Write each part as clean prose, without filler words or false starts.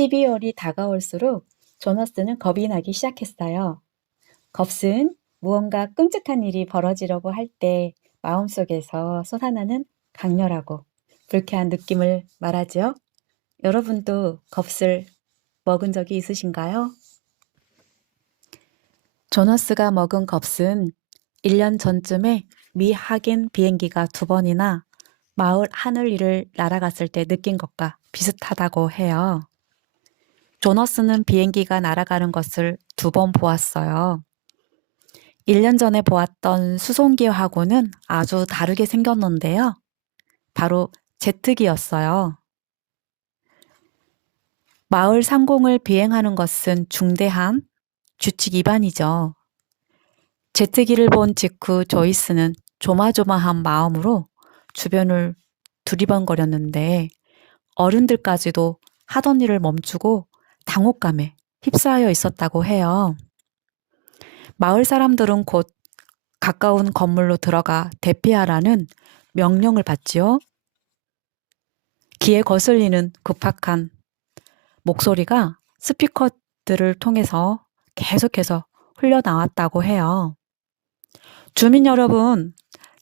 12월이 다가올수록 조너스는 겁이 나기 시작했어요. 겁은 무언가 끔찍한 일이 벌어지려고 할 때 마음속에서 솟아나는 강렬하고 불쾌한 느낌을 말하죠. 여러분도 겁을 먹은 적이 있으신가요? 조너스가 먹은 겁은 1년 전쯤에 미 하긴 비행기가 2번이나 마을 하늘 위를 날아갔을 때 느낀 것과 비슷하다고 해요. 조너스는 비행기가 날아가는 것을 2번 보았어요. 1년 전에 보았던 수송기하고는 아주 다르게 생겼는데요. 바로 제트기였어요. 마을 상공을 비행하는 것은 중대한 규칙 위반이죠. 제트기를 본 직후 조이스는 조마조마한 마음으로 주변을 두리번거렸는데 어른들까지도 하던 일을 멈추고 당혹감에 휩싸여 있었다고 해요. 마을 사람들은 곧 가까운 건물로 들어가 대피하라는 명령을 받지요. 귀에 거슬리는 급박한 목소리가 스피커들을 통해서 계속해서 흘러나왔다고 해요. 주민 여러분,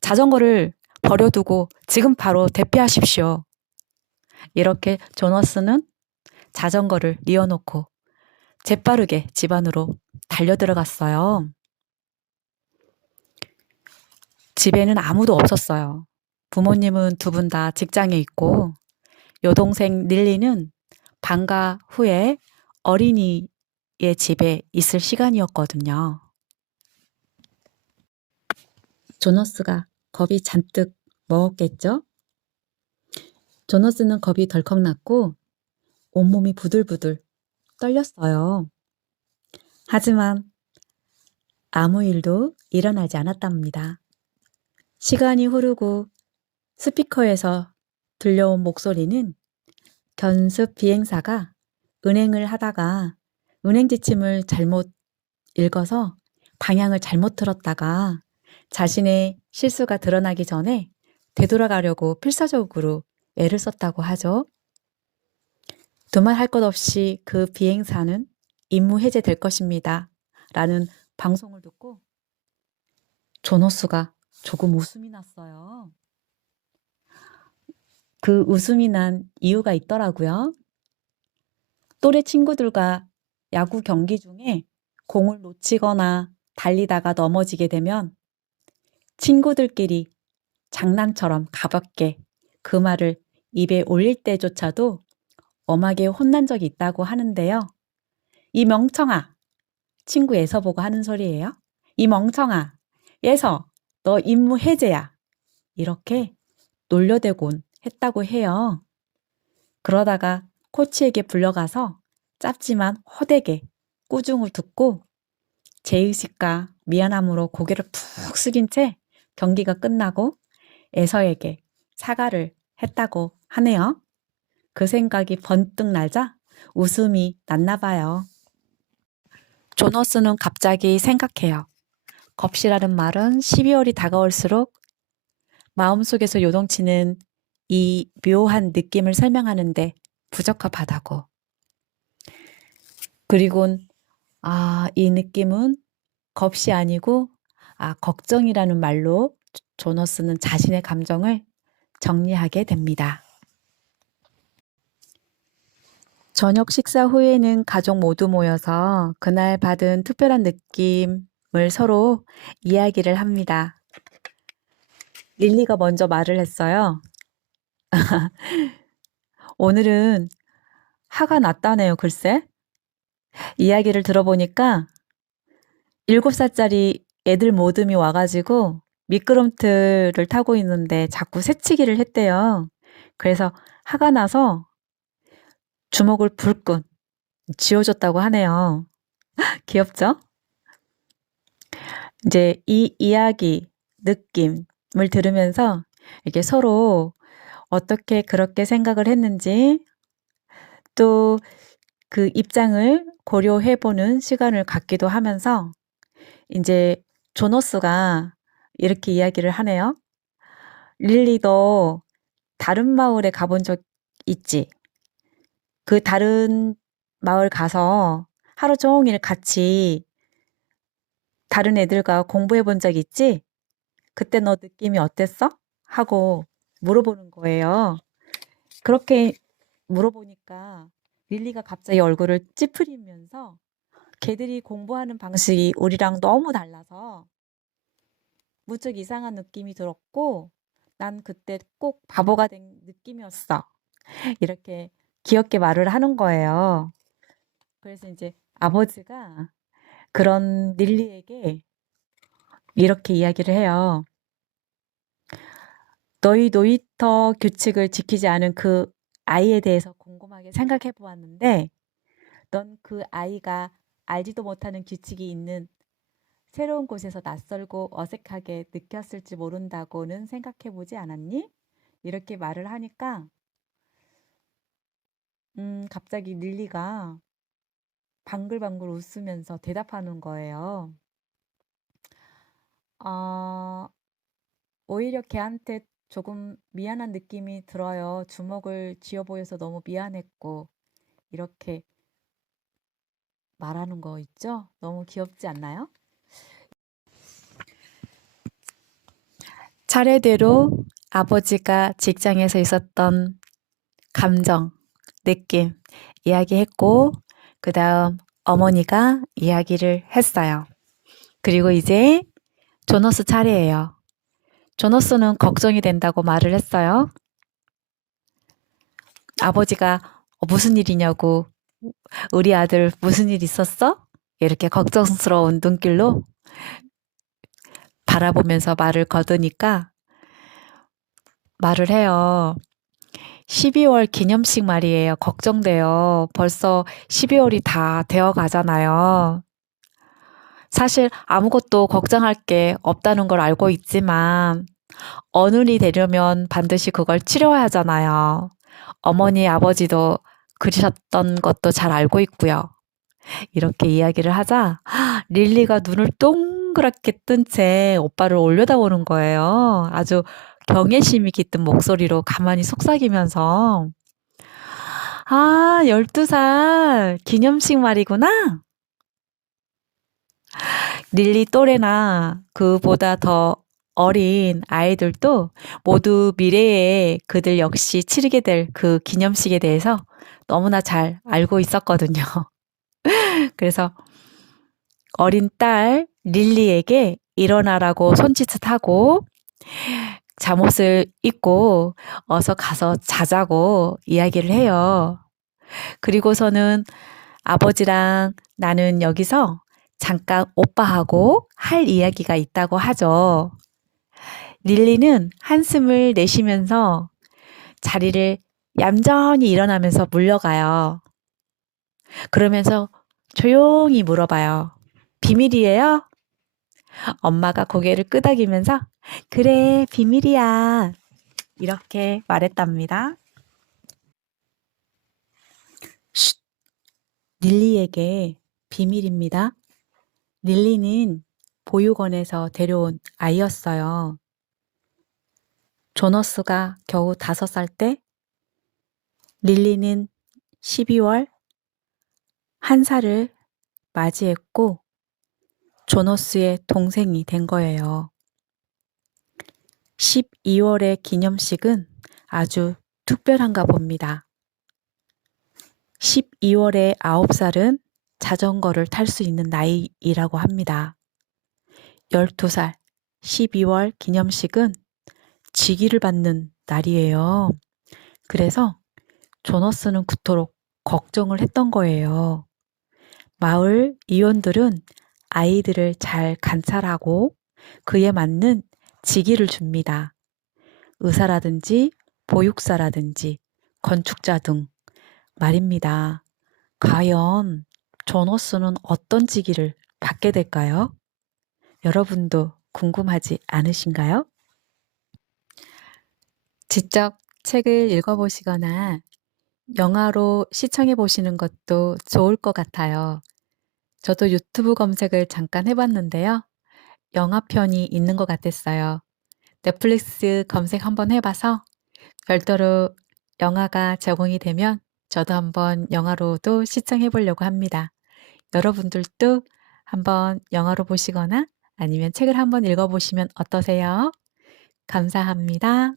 자전거를 버려두고 지금 바로 대피하십시오. 이렇게 조너스는 자전거를 뉘어놓고 재빠르게 집 안으로 달려들어갔어요. 집에는 아무도 없었어요. 부모님은 2분 다 직장에 있고 여동생 릴리는 방과 후에 어린이의 집에 있을 시간이었거든요. 조너스가 겁이 잔뜩 먹었겠죠? 조너스는 겁이 덜컥 났고 온몸이 부들부들 떨렸어요. 하지만 아무 일도 일어나지 않았답니다. 시간이 흐르고 스피커에서 들려온 목소리는 견습 비행사가 운행을 하다가 운행 지침을 잘못 읽어서 방향을 잘못 틀었다가 자신의 실수가 드러나기 전에 되돌아가려고 필사적으로 애를 썼다고 하죠. 두말 할 것 없이 그 비행사는 임무 해제될 것입니다. 라는 방송을 듣고 조너스가 조금 웃음이 났어요. 그 웃음이 난 이유가 있더라고요. 또래 친구들과 야구 경기 중에 공을 놓치거나 달리다가 넘어지게 되면 친구들끼리 장난처럼 가볍게 그 말을 입에 올릴 때조차도 엄하게 혼난 적이 있다고 하는데요. 이 멍청아! 친구 예서 보고 하는 소리예요. 이 멍청아! 예서, 너 임무 해제야. 이렇게 놀려대곤 했다고 해요. 그러다가 코치에게 불려가서 짧지만 호되게 꾸중을 듣고 죄의식과 미안함으로 고개를 푹 숙인 채 경기가 끝나고 에서에게 사과를 했다고 하네요. 그 생각이 번뜩 나자 웃음이 났나 봐요. 조너스는 갑자기 생각해요. 겁이라는 말은 12월이 다가올수록 마음속에서 요동치는 이 묘한 느낌을 설명하는데 부적합하다고. 그리곤 이 느낌은 겁이 아니고 걱정이라는 말로 조너스는 자신의 감정을 정리하게 됩니다. 저녁 식사 후에는 가족 모두 모여서 그날 받은 특별한 느낌을 서로 이야기를 합니다. 릴리가 먼저 말을 했어요. 오늘은 화가 났다네요, 글쎄. 이야기를 들어보니까 7살짜리 애들 모듬이 와가지고 미끄럼틀을 타고 있는데 자꾸 새치기를 했대요. 그래서 화가 나서 주먹을 불끈 쥐어줬다고 하네요. 귀엽죠? 이제 이 이야기, 느낌을 들으면서 이게 서로 어떻게 그렇게 생각을 했는지 또 그 입장을 고려해보는 시간을 갖기도 하면서 이제 조너스가 이렇게 이야기를 하네요. 릴리 도 다른 마을에 가본 적 있지? 그 다른 마을 가서 하루 종일 같이 다른 애들과 공부해 본 적 있지? 그때 너 느낌이 어땠어? 하고 물어보는 거예요. 그렇게 물어보니까 릴리가 갑자기 얼굴을 찌푸리면서 걔들이 공부하는 방식이 우리랑 너무 달라서 무척 이상한 느낌이 들었고 난 그때 꼭 바보가 된 느낌이었어. 이렇게 귀엽게 말을 하는 거예요. 그래서 이제 아버지가 그런 릴리에게 이렇게 이야기를 해요. 너희 놀이터 규칙을 지키지 않은 그 아이에 대해서 곰곰하게 생각해 보았는데 넌 그 아이가 알지도 못하는 규칙이 있는 새로운 곳에서 낯설고 어색하게 느꼈을지 모른다고는 생각해 보지 않았니? 이렇게 말을 하니까 갑자기 릴리가 방글방글 웃으면서 대답하는 거예요. 아, 오히려 걔한테 조금 미안한 느낌이 들어요. 주먹을 쥐어 보여서 너무 미안했고 이렇게 말하는 거 있죠? 너무 귀엽지 않나요? 차례대로 아버지가 직장에서 있었던 감정, 느낌 이야기했고 그다음 어머니가 이야기를 했어요. 그리고 이제 조너스 차례예요. 조너스는 걱정이 된다고 말을 했어요. 아버지가 무슨 일이냐고 우리 아들 무슨 일 있었어? 이렇게 걱정스러운 눈길로 바라보면서 말을 거두니까 말을 해요. 12월 기념식 말이에요. 걱정돼요. 벌써 12월이 다 되어 가잖아요. 사실 아무것도 걱정할 게 없다는 걸 알고 있지만 어른이 되려면 반드시 그걸 치러야 하잖아요. 어머니, 아버지도 그러셨던 것도 잘 알고 있고요. 이렇게 이야기를 하자 릴리가 눈을 동그랗게 뜬 채 오빠를 올려다보는 거예요. 아주 경외심이 깃든 목소리로 가만히 속삭이면서 12살 기념식 말이구나. 릴리 또래나 그보다 더 어린 아이들도 모두 미래에 그들 역시 치르게 될 그 기념식에 대해서 너무나 잘 알고 있었거든요. 그래서 어린 딸 릴리에게 일어나라고 손짓하고 잠옷을 입고 어서 가서 자자고 이야기를 해요. 그리고서는 아버지랑 나는 여기서 잠깐 오빠하고 할 이야기가 있다고 하죠. 릴리는 한숨을 내쉬면서 자리를 얌전히 일어나면서 물러가요. 그러면서 조용히 물어봐요. 비밀이에요? 엄마가 고개를 끄덕이면서 그래, 비밀이야. 이렇게 말했답니다. 쉿, 릴리에게 비밀입니다. 릴리는 보육원에서 데려온 아이였어요. 조너스가 겨우 5살 때 릴리는 12월 1살을 맞이했고 조너스의 동생이 된 거예요. 12월의 기념식은 아주 특별한가 봅니다. 12월에 9살은 자전거를 탈 수 있는 나이라고 합니다. 12살 12월 기념식은 직위를 받는 날이에요. 그래서 조너스는 그토록 걱정을 했던 거예요. 마을 이원들은 아이들을 잘 관찰하고 그에 맞는 직위를 줍니다. 의사라든지 보육사라든지 건축자 등 말입니다. 과연 조너스는 어떤 직위를 받게 될까요? 여러분도 궁금하지 않으신가요? 직접 책을 읽어보시거나 영화로 시청해 보시는 것도 좋을 것 같아요. 저도 유튜브 검색을 잠깐 해봤는데요. 영화편이 있는 것 같았어요. 넷플릭스 검색 한번 해봐서 별도로 영화가 제공이 되면 저도 한번 영화로도 시청해 보려고 합니다. 여러분들도 한번 영화로 보시거나 아니면 책을 한번 읽어 보시면 어떠세요? 감사합니다.